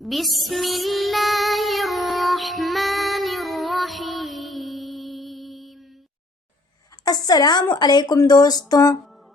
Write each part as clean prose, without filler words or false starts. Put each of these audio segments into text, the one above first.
بسم اللہ الرحمن الرحیم۔ السلام علیکم دوستوں،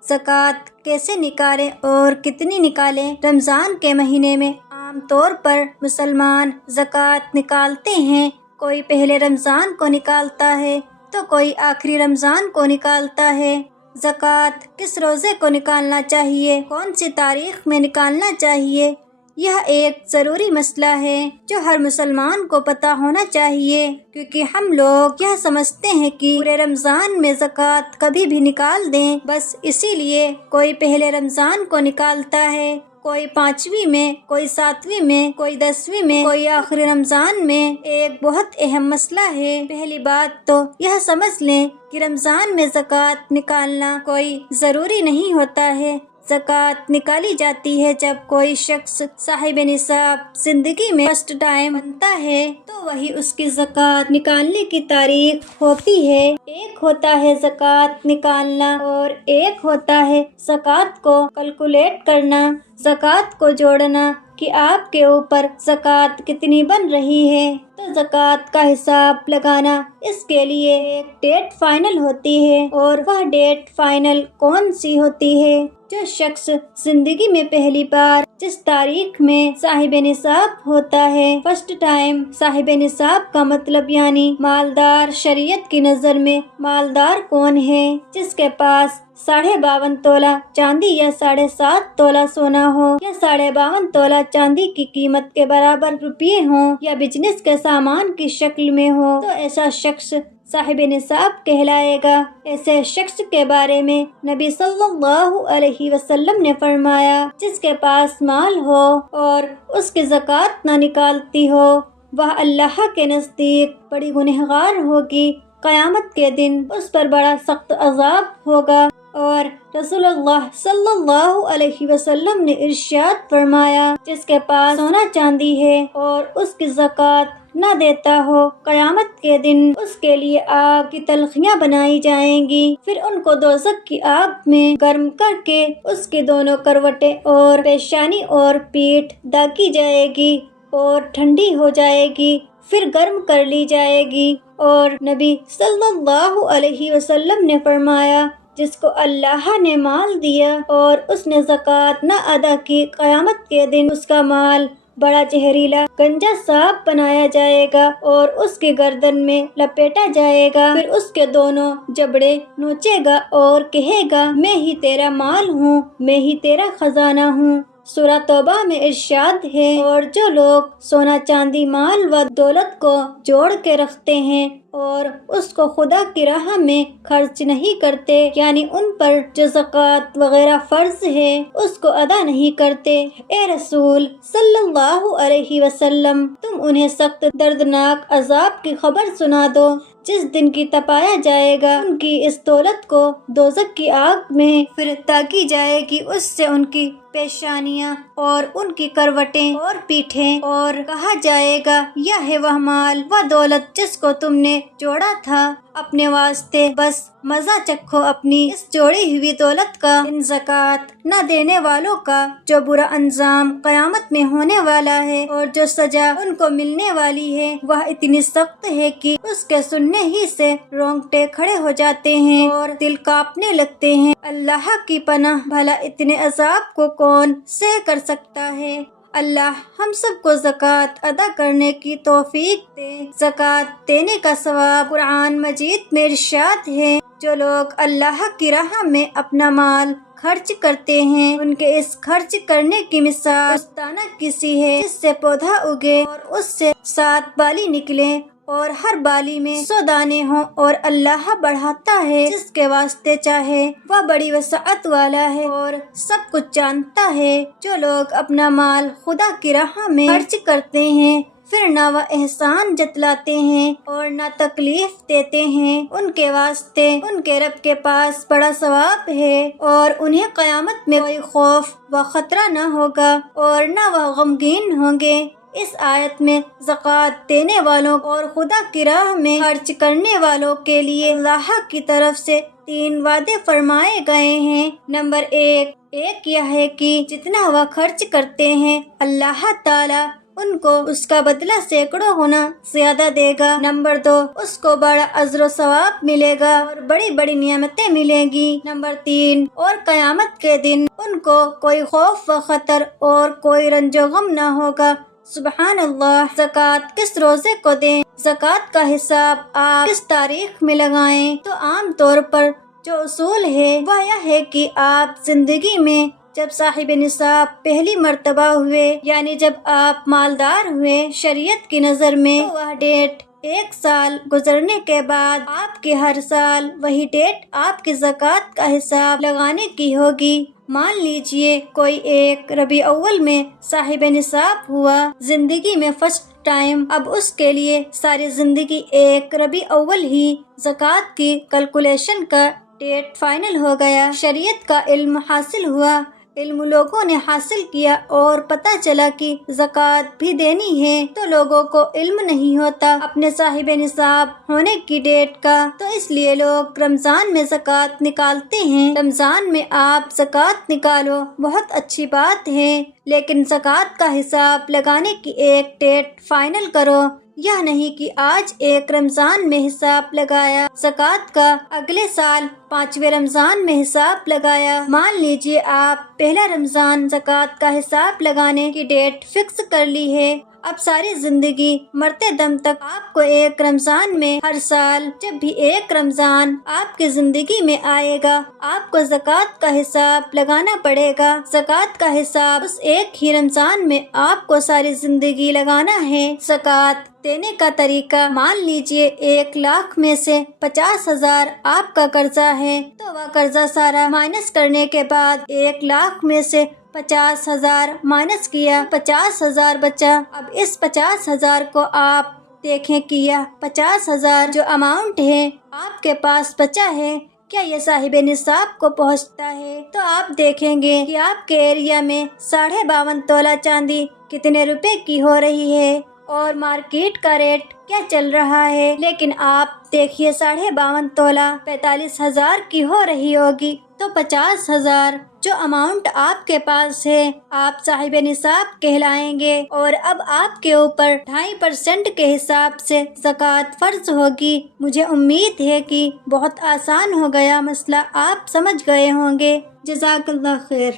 زکوٰۃ کیسے نکالیں اور کتنی نکالیں؟ رمضان کے مہینے میں عام طور پر مسلمان زکوٰۃ نکالتے ہیں۔ کوئی پہلے رمضان کو نکالتا ہے تو کوئی آخری رمضان کو نکالتا ہے۔ زکوٰۃ کس روزے کو نکالنا چاہیے، کون سی تاریخ میں نکالنا چاہیے، یہ ایک ضروری مسئلہ ہے جو ہر مسلمان کو پتہ ہونا چاہیے، کیونکہ ہم لوگ یہ سمجھتے ہیں کہ پورے رمضان میں زکوٰۃ کبھی بھی نکال دیں، بس اسی لیے کوئی پہلے رمضان کو نکالتا ہے، کوئی 5ویں میں، کوئی 7ویں میں، کوئی 10ویں میں، کوئی آخری رمضان میں۔ ایک بہت اہم مسئلہ ہے۔ پہلی بات تو یہ سمجھ لیں کہ رمضان میں زکوٰۃ نکالنا کوئی ضروری نہیں ہوتا ہے۔ زکوٰۃ نکالی جاتی ہے جب کوئی شخص صاحب نصاب زندگی میں فرسٹ ٹائم بنتا ہے تو وہی اس کی زکوٰۃ نکالنے کی تاریخ ہوتی ہے۔ ایک ہوتا ہے زکوٰۃ نکالنا اور ایک ہوتا ہے زکوٰۃ کو کیلکولیٹ کرنا، زکوٰۃ کو جوڑنا کہ آپ کے اوپر زکوٰۃ کتنی بن رہی ہے، تو زکوٰۃ کا حساب لگانا۔ اس کے لیے ایک ڈیٹ فائنل ہوتی ہے، اور وہ ڈیٹ فائنل کون سی ہوتی ہے؟ جو شخص زندگی میں پہلی بار جس تاریخ میں صاحب نصاب ہوتا ہے، فرسٹ ٹائم صاحب نصاب کا مطلب یعنی مالدار۔ شریعت کی نظر میں مالدار کون ہے؟ جس کے پاس 52.5 تولہ چاندی یا 7.5 تولہ سونا ہو، یا 52.5 تولہ چاندی کی قیمت کے برابر روپیے ہوں، یا بزنس کے سامان کی شکل میں ہو، تو ایسا شخص صاحب نصاب کہلائے گا۔ ایسے شخص کے بارے میں نبی صلی اللہ علیہ وسلم نے فرمایا، جس کے پاس مال ہو اور اس کی زکوٰۃ نہ نکالتی ہو، وہ اللہ کے نزدیک بڑی گنہگار ہوگی۔ قیامت کے دن اس پر بڑا سخت عذاب ہوگا۔ اور رسول اللہ صلی اللہ علیہ وسلم نے ارشاد فرمایا، جس کے پاس سونا چاندی ہے اور اس کی زکوٰۃ نہ دیتا ہو، قیامت کے دن اس کے لیے آگ کی تلخیاں بنائی جائیں گی، پھر ان کو دوزخ کی آگ میں گرم کر کے اس کی دونوں کروٹیں اور پیشانی اور پیٹھ داغی جائے گی اور ٹھنڈی ہو جائے گی، پھر گرم کر لی جائے گی۔ اور نبی صلی اللہ علیہ وسلم نے فرمایا، جس کو اللہ نے مال دیا اور اس نے زکوٰۃ نہ ادا کی، قیامت کے دن اس کا مال بڑا زہریلا گنجا سانپ بنایا جائے گا اور اس کی گردن میں لپیٹا جائے گا، پھر اس کے دونوں جبڑے نوچے گا اور کہے گا، میں ہی تیرا مال ہوں، میں ہی تیرا خزانہ ہوں۔ سورہ توبہ میں ارشاد ہے، اور جو لوگ سونا چاندی مال و دولت کو جوڑ کے رکھتے ہیں اور اس کو خدا کی راہ میں خرچ نہیں کرتے، یعنی ان پر جو زکوٰۃ وغیرہ فرض ہے اس کو ادا نہیں کرتے، اے رسول صلی اللہ علیہ وسلم، تم انہیں سخت دردناک عذاب کی خبر سنا دو، جس دن کی تپایا جائے گا ان کی اس دولت کو دوزخ کی آگ میں، پھر تاکی جائے گی اس سے ان کی پیشانیاں اور ان کی کروٹیں اور پیٹھیں، اور کہا جائے گا، یہ ہے وہ مال و دولت جس کو تم نے جوڑا تھا اپنے واسطے، بس مزہ چکھو اپنی اس جوڑی ہوئی دولت کا۔ ان زکوٰۃ نہ دینے والوں کا جو برا انجام قیامت میں ہونے والا ہے اور جو سزا ان کو ملنے والی ہے وہ اتنی سخت ہے کہ اس کے سننے ہی سے رونگٹے کھڑے ہو جاتے ہیں اور دل کانپنے لگتے ہیں۔ اللہ کی پناہ، بھلا اتنے عذاب کو کون سہ کر سکتا ہے؟ اللہ ہم سب کو زکوٰۃ ادا کرنے کی توفیق دے۔ زکوٰۃ دینے کا ثواب قرآن مجید میں ارشاد ہے، جو لوگ اللہ کی راہ میں اپنا مال خرچ کرتے ہیں، ان کے اس خرچ کرنے کی مثال اس دانہ کی سی ہے جس سے پودا اگے اور اس سے 7 بالی نکلے اور ہر بالی میں 100 دانے ہوں، اور اللہ بڑھاتا ہے جس کے واسطے چاہے، وہ بڑی وسعت والا ہے اور سب کچھ جانتا ہے۔ جو لوگ اپنا مال خدا کی راہ میں خرچ کرتے ہیں، پھر نہ وہ احسان جتلاتے ہیں اور نہ تکلیف دیتے ہیں، ان کے واسطے ان کے رب کے پاس بڑا ثواب ہے، اور انہیں قیامت میں کوئی خوف و خطرہ نہ ہوگا اور نہ وہ غمگین ہوں گے۔ اس آیت میں زکوٰۃ دینے والوں اور خدا کی راہ میں خرچ کرنے والوں کے لیے اللہ کی طرف سے 3 وعدے فرمائے گئے ہیں۔ نمبر 1 یہ ہے کہ جتنا وہ خرچ کرتے ہیں اللہ تعالی ان کو اس کا بدلہ سینکڑوں گنا زیادہ دے گا۔ نمبر 2، اس کو بڑا اجر و ثواب ملے گا اور بڑی بڑی نعمتیں ملیں گی۔ نمبر 3، اور قیامت کے دن ان کو کوئی خوف و خطر اور کوئی رنج و غم نہ ہوگا۔ سبحان اللہ۔ زکوٰۃ کس روزے کو دیں؟ زکوٰۃ کا حساب آپ کس تاریخ میں لگائیں؟ تو عام طور پر جو اصول ہے وہ یہ ہے کہ آپ زندگی میں جب صاحب نصاب پہلی مرتبہ ہوئے، یعنی جب آپ مالدار ہوئے شریعت کی نظر میں، تو وہ ڈیٹ 1 سال گزرنے کے بعد آپ کے ہر سال وہی ڈیٹ آپ کی زکوٰۃ کا حساب لگانے کی ہوگی۔ مان لیجئے کوئی ایک ربیع اول میں صاحب نصاب ہوا زندگی میں فرسٹ ٹائم، اب اس کے لیے ساری زندگی ایک ربیع اول ہی زکوٰۃ کی کیلکولیشن کا ڈیٹ فائنل ہو گیا۔ شریعت کا علم حاصل ہوا، علم لوگوں نے حاصل کیا اور پتہ چلا کہ زکوٰۃ بھی دینی ہے، تو لوگوں کو علم نہیں ہوتا اپنے صاحب نصاب ہونے کی ڈیٹ کا، تو اس لیے لوگ رمضان میں زکوٰۃ نکالتے ہیں۔ رمضان میں آپ زکوٰۃ نکالو، بہت اچھی بات ہے، لیکن زکوٰۃ کا حساب لگانے کی ایک ڈیٹ فائنل کرو۔ یہ نہیں کہ آج ایک رمضان میں حساب لگایا، زکوٰۃ کا اگلے سال 5ویں رمضان میں حساب لگایا۔ مان لیجئے آپ پہلا رمضان زکوٰۃ کا حساب لگانے کی ڈیٹ فکس کر لی ہے، اب ساری زندگی مرتے دم تک آپ کو ایک رمضان میں ہر سال جب بھی ایک رمضان آپ کی زندگی میں آئے گا، آپ کو زکوٰۃ کا حساب لگانا پڑے گا۔ زکوٰۃ کا حساب اس ایک ہی رمضان میں آپ کو ساری زندگی لگانا ہے۔ زکوٰۃ دینے کا طریقہ، مان لیجئے 1,00,000 میں سے 50,000 آپ کا قرضہ ہے، تو وہ قرضہ سارا مائنس کرنے کے بعد 1,00,000 میں سے 50,000 مائنس کیا، 50,000 بچا۔ اب اس 50,000 کو آپ دیکھیں کہ یہ 50,000 جو اماؤنٹ ہے آپ کے پاس بچا ہے، کیا یہ صاحب نصاب کو پہنچتا ہے؟ تو آپ دیکھیں گے کہ آپ کے ایریا میں 52.5 تولہ چاندی کتنے روپے کی ہو رہی ہے اور مارکیٹ کا ریٹ کیا چل رہا ہے، لیکن آپ دیکھیے 52.5 تولہ 45,000 کی ہو رہی ہوگی، تو 50,000 جو اماؤنٹ آپ کے پاس ہے آپ صاحب نصاب کہلائیں گے، اور اب آپ کے اوپر 2.5% کے حساب سے زکوٰۃ فرض ہوگی۔ مجھے امید ہے کہ بہت آسان ہو گیا مسئلہ، آپ سمجھ گئے ہوں گے۔ جزاک اللہ خیر۔